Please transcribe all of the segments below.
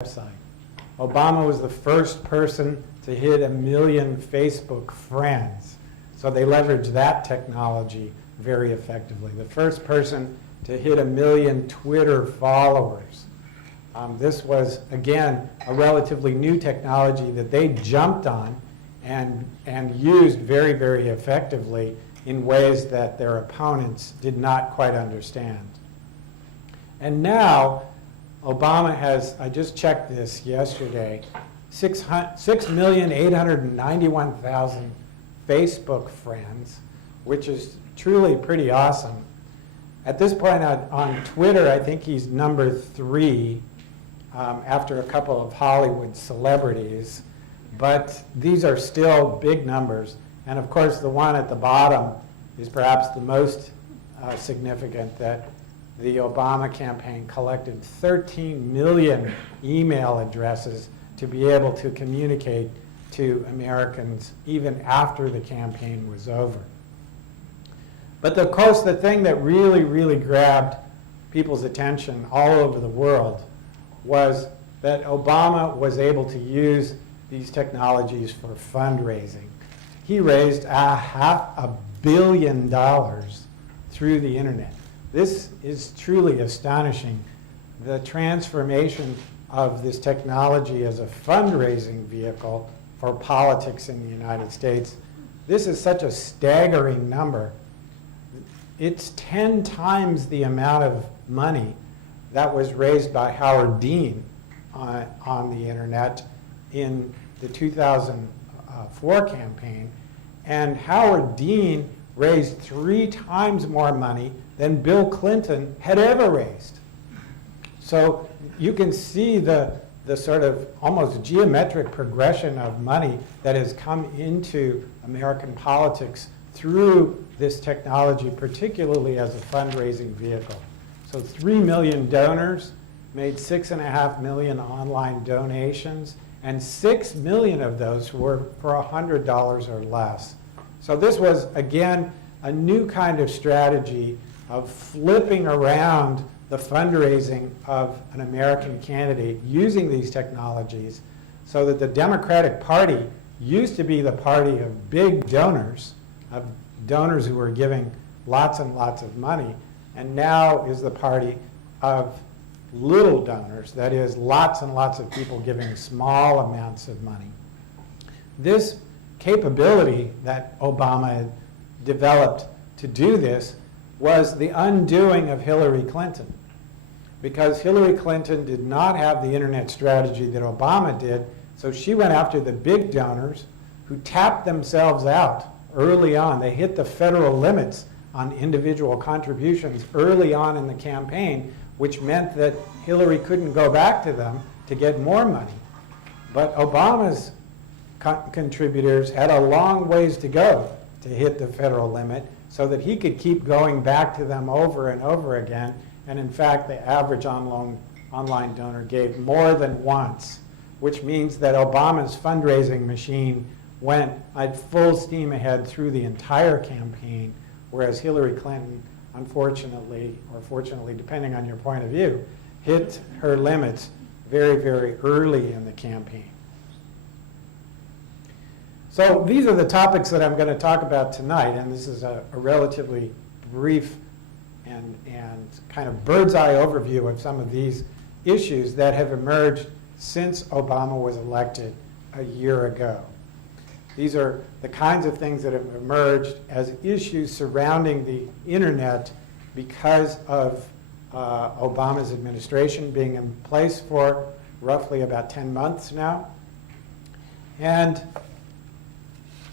website. Obama was the first person to hit 1 million Facebook friends. So they leveraged that technology very effectively. The first person to hit 1 million Twitter followers. This was, again, a relatively new technology that they jumped on and used very, very effectively in ways that their opponents did not quite understand. And now, Obama has, I just checked this yesterday, 6,891,000 Facebook friends, which is truly pretty awesome. At this point on Twitter, I think he's number 3 after a couple of Hollywood celebrities. But these are still big numbers. And of course, the one at the bottom is perhaps the most significant, that the Obama campaign collected 13 million email addresses to be able to communicate to Americans even after the campaign was over. But of course, the thing that really, really grabbed people's attention all over the world was that Obama was able to use these technologies for fundraising. He raised $500 million through the internet. This is truly astonishing. The transformation of this technology as a fundraising vehicle for politics in the United States, this is such a staggering number. It's 10 times the amount of money that was raised by Howard Dean on the internet in the 2004 campaign. And Howard Dean raised 3 times more money than Bill Clinton had ever raised. So you can see the sort of almost geometric progression of money that has come into American politics through this technology, particularly as a fundraising vehicle. So 3 million donors made 6.5 million online donations, and 6 million of those were for $100 or less. So this was, again, a new kind of strategy of flipping around the fundraising of an American candidate using these technologies, so that the Democratic Party used to be the party of big donors, of donors who were giving lots and lots of money, and now is the party of little donors, that is, lots and lots of people giving small amounts of money. This capability that Obama had developed to do this was the undoing of Hillary Clinton, because Hillary Clinton did not have the internet strategy that Obama did, so she went after the big donors who tapped themselves out early on. They hit the federal limits on individual contributions early on in the campaign, which meant that Hillary couldn't go back to them to get more money. But Obama's contributors had a long ways to go to hit the federal limit, so that he could keep going back to them over and over again. And in fact, the average online donor gave more than once, which means that Obama's fundraising machine went at full steam ahead through the entire campaign, whereas Hillary Clinton, unfortunately, or fortunately, depending on your point of view, hit her limits very, very early in the campaign. So these are the topics that I'm going to talk about tonight, and this is a relatively brief and kind of bird's eye overview of some of these issues that have emerged since Obama was elected a year ago. These are the kinds of things that have emerged as issues surrounding the internet because of Obama's administration being in place for roughly about 10 months now. And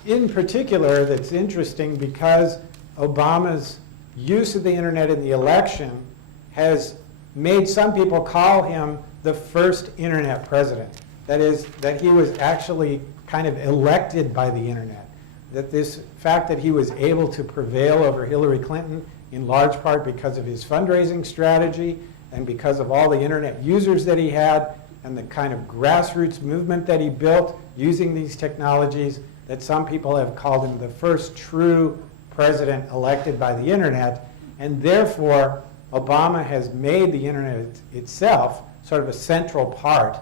in particular, that's interesting because Obama's use of the internet in the election has made some people call him the first internet president. That is, that he was actually kind of elected by the internet. That this fact that he was able to prevail over Hillary Clinton in large part because of his fundraising strategy and because of all the internet users that he had and the kind of grassroots movement that he built using these technologies, that some people have called him the first true president elected by the internet, and therefore Obama has made the internet itself sort of a central part